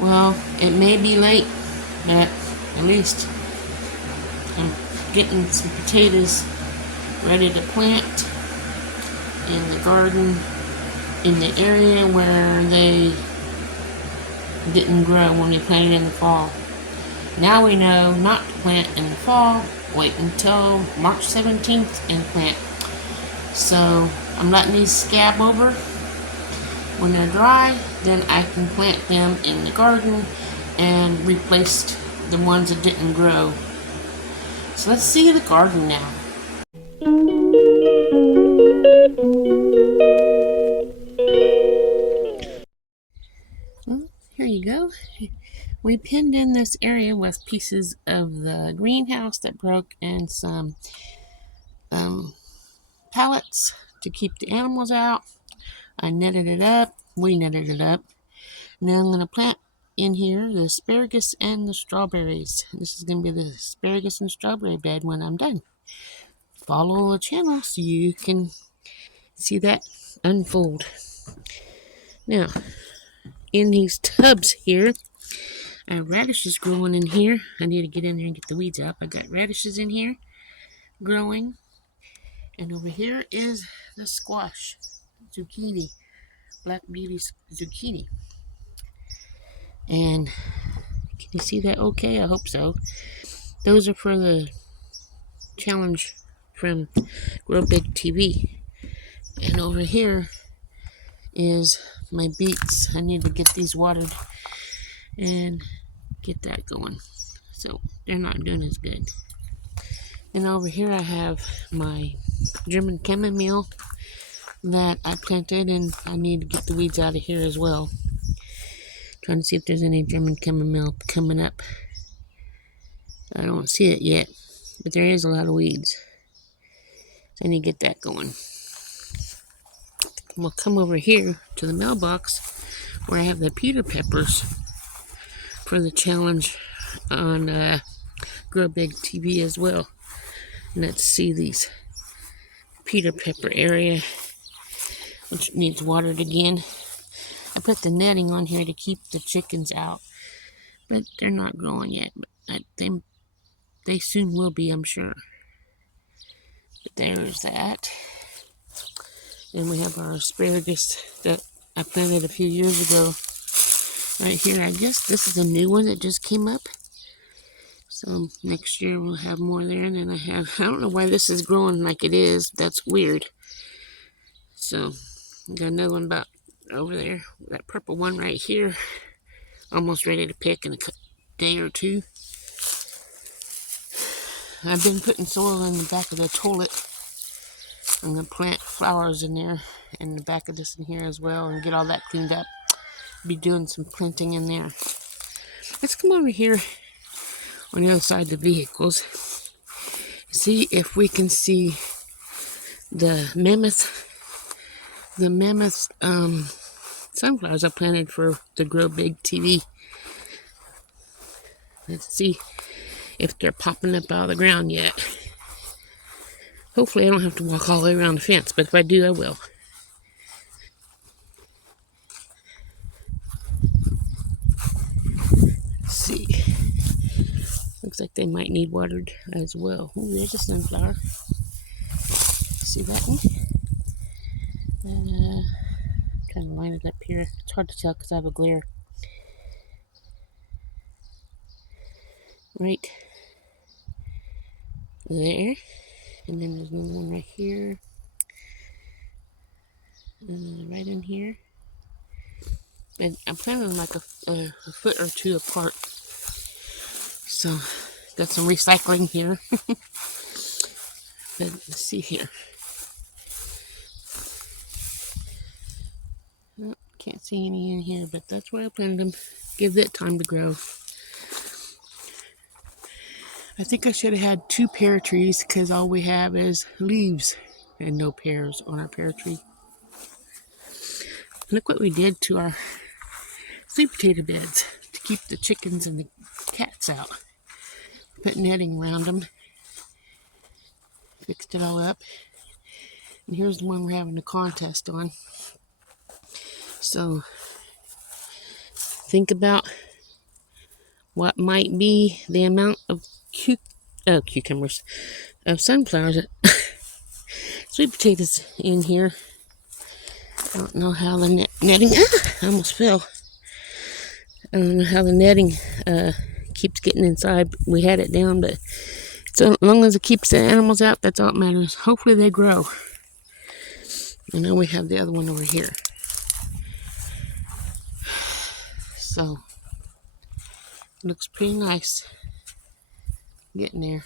Well, it may be late, but at least I'm getting some potatoes ready to plant in the garden in the area where they didn't grow when we planted in the fall. Now we know not to plant in the fall. Wait until March 17th and plant. So I'm letting these scab over. When they're dry, then I can plant them in the garden and replace the ones that didn't grow. So let's see the garden now. Well, here you go. We pinned in this area with pieces of the greenhouse that broke and some pallets to keep the animals out. I netted it up. We netted it up. Now I'm going to plant in here the asparagus and the strawberries. This is going to be the asparagus and strawberry bed when I'm done. Follow the channel so you can see that unfold. Now, in these tubs here, I have radishes growing in here. I need to get in there and get the weeds out. I got radishes in here growing. And over here is the squash, zucchini, black beauty zucchini. And can you see that okay? I hope so. Those are for the challenge from Grow Big TV. And over here is my beets. I need to get these watered and get that going. So they're not doing as good. And over here I have my German chamomile that I planted, and I need to get the weeds out of here as well. Trying to see if there's any German chamomile coming up. I don't see it yet, but there is a lot of weeds. So I need to get that going. We'll come over here to the mailbox where I have the Peter peppers for the challenge on Grow Big TV as well. And let's see these Peter pepper area, which needs watered again. I put the netting on here to keep the chickens out, but they're not growing yet. But they soon will be, I'm sure. But there's that. And we have our asparagus that I planted a few years ago right here. I guess this is a new one that just came up. So next year we'll have more there. And then I don't know why this is growing like it is. That's weird. So I got another one about over there. That purple one right here. Almost ready to pick in a day or two. I've been putting soil in the back of the toilet. I'm going to plant flowers in there and the back of this in here as well and get all that cleaned up. Be doing some planting in there. Let's come over here on the other side of the vehicles. See if we can see the mammoth sunflowers I planted for the Grow Big TV. Let's see if they're popping up out of the ground yet. Hopefully I don't have to walk all the way around the fence, but if I do, I will. Let's see. Looks like they might need watered as well. Oh, there's a sunflower. See that one? Trying to line it up here. It's hard to tell because I have a glare. Right there. And then there's another one right here. And right in here. And I'm planting like a foot or two apart. So, got some recycling here. But let's see here. Oh, can't see any in here, but that's where I planted them. Give that time to grow. I think I should have had 2 pear trees because all we have is leaves and no pears on our pear tree. Look what we did to our sweet potato beds to keep the chickens and the cats out. Put netting around them. Fixed it all up. And here's the one we're having a contest on. So think about what might be the amount of cucumbers, of sunflowers, sweet potatoes in here. I don't know how the netting, I almost fell. I don't know how the netting keeps getting inside. We had it down, but so long as it keeps the animals out, that's all that matters. Hopefully they grow. And now we have the other one over here. So, looks pretty nice. Getting there.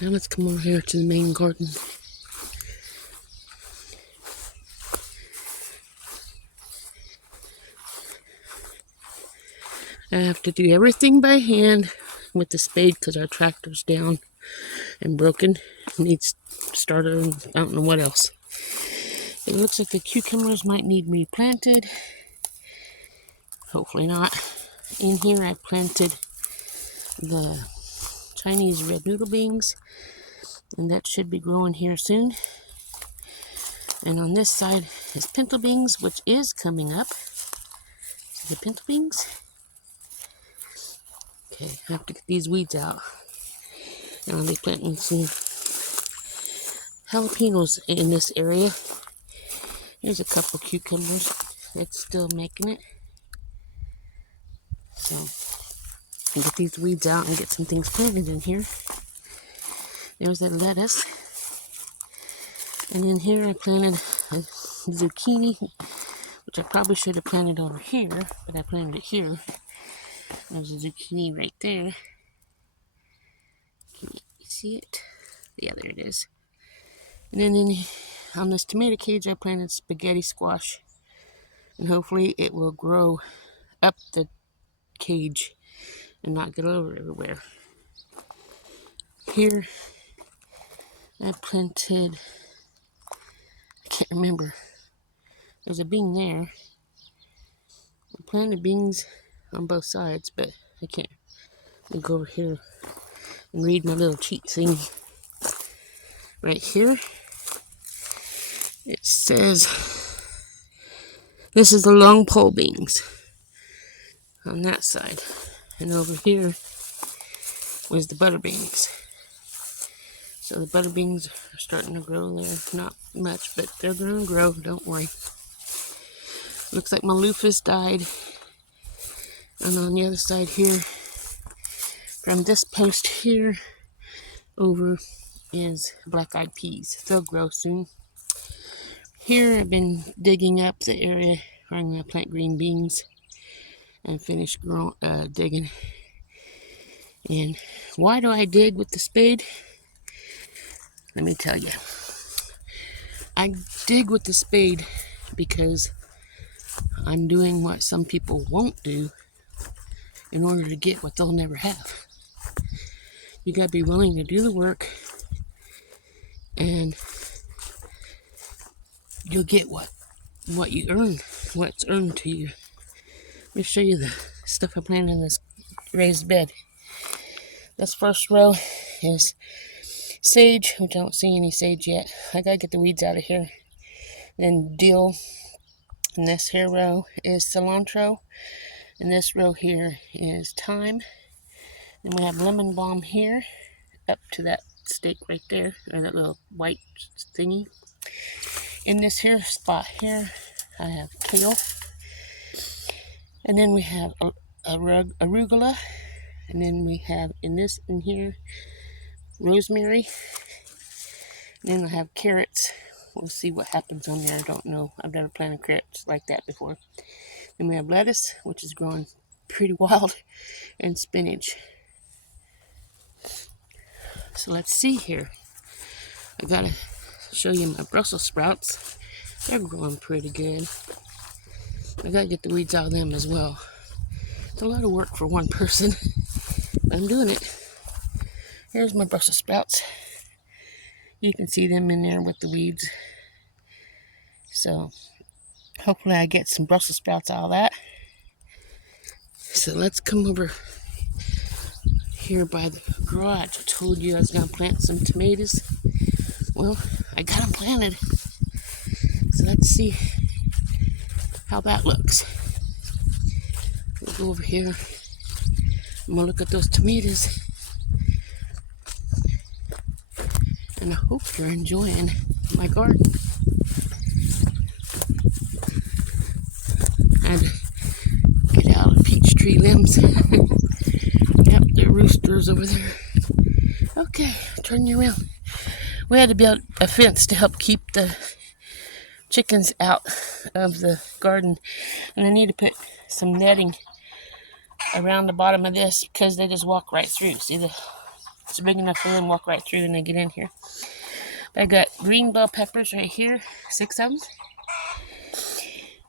Now let's come over here to the main garden. I have to do everything by hand with the spade because our tractor's down and broken. Needs starter and I don't know what else. It looks like the cucumbers might need replanted. Hopefully not. In here I planted the Chinese red noodle beans, and that should be growing here soon. And on this side is pinto beans, which is coming up. See the pinto beans? Okay, I have to get these weeds out. And I'll be planting some jalapenos in this area. Here's a couple cucumbers. It's still making it. So, I'll get these weeds out and get some things planted in here. There's that lettuce. And in here I planted a zucchini, which I probably should have planted over here, but I planted it here. There's a zucchini right there. Can you see it? Yeah, there it is. And then on this tomato cage I planted spaghetti squash. And hopefully it will grow up the cage and not get over everywhere. Here I planted, I can't remember, there's a bean there. I planted beans on both sides, but I can't. Let me go over here and read my little cheat thing. Right here it says this is the long pole beans on that side, and over here was the butter beans. So the butter beans are starting to grow there. Not much, but they're going to grow, don't worry. Looks like my loofahs died. And on the other side here, from this post here over is black-eyed peas. They'll grow soon. Here I've been digging up the area where I'm going to plant green beans and finish digging. And why do I dig with the spade? Let me tell you. I dig with the spade because I'm doing what some people won't do in order to get what they'll never have. You gotta be willing to do the work, and you'll get what you earn, what's earned to you. Let me show you the stuff I planted in this raised bed. This first row is sage, which I don't see any sage yet. I gotta get the weeds out of here. Then dill. And this here row is cilantro. And this row here is thyme. Then we have lemon balm here, up to that stake right there, or that little white thingy. In this here spot here, I have kale. And then we have arugula. And then we have in here, rosemary. And then I have carrots. We'll see what happens on there. I don't know. I've never planted carrots like that before. Then we have lettuce, which is growing pretty wild, and spinach. So let's see here. I gotta show you my Brussels sprouts. They're growing pretty good. I gotta get the weeds out of them as well. It's a lot of work for one person, but I'm doing it. Here's my Brussels sprouts. You can see them in there with the weeds. So hopefully I get some Brussels sprouts out of that. So let's come over here by the garage. I told you I was going to plant some tomatoes. Well, I got them planted. So let's see how that looks. We'll go over here. I'm gonna look at those tomatoes. And I hope you're enjoying my garden. And get out of peach tree limbs. Yep, there are roosters over there. Okay, turn you around. We had to build a fence to help keep the chickens out of the garden. And I need to put some netting around the bottom of this because they just walk right through. See, it's big enough for them to walk right through when they get in here. I got green bell peppers right here, 6 of them.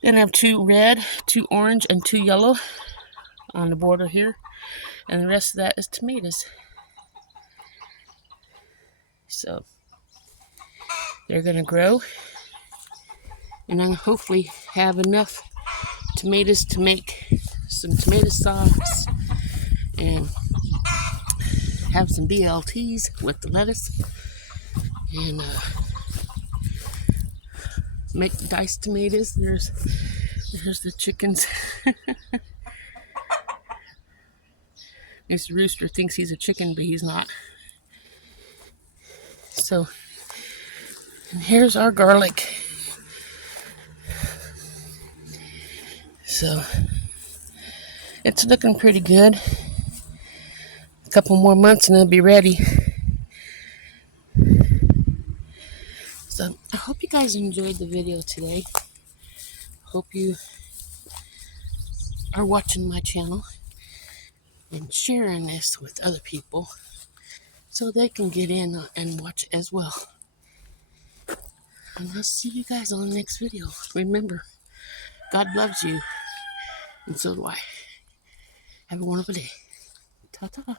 Then I have 2 red, 2 orange, and 2 yellow on the border here. And the rest of that is tomatoes. So they're going to grow. And then hopefully have enough tomatoes to make some tomato sauce and have some BLTs with the lettuce. And make diced tomatoes. There's the chickens. This rooster thinks he's a chicken, but he's not. So, and here's our garlic. So, it's looking pretty good. A couple more months and it'll be ready. So, I hope you guys enjoyed the video today. Hope you are watching my channel and sharing this with other people so they can get in and watch as well. And I'll see you guys on the next video. Remember, God loves you, and so do I. Have a wonderful day. Ta-ta.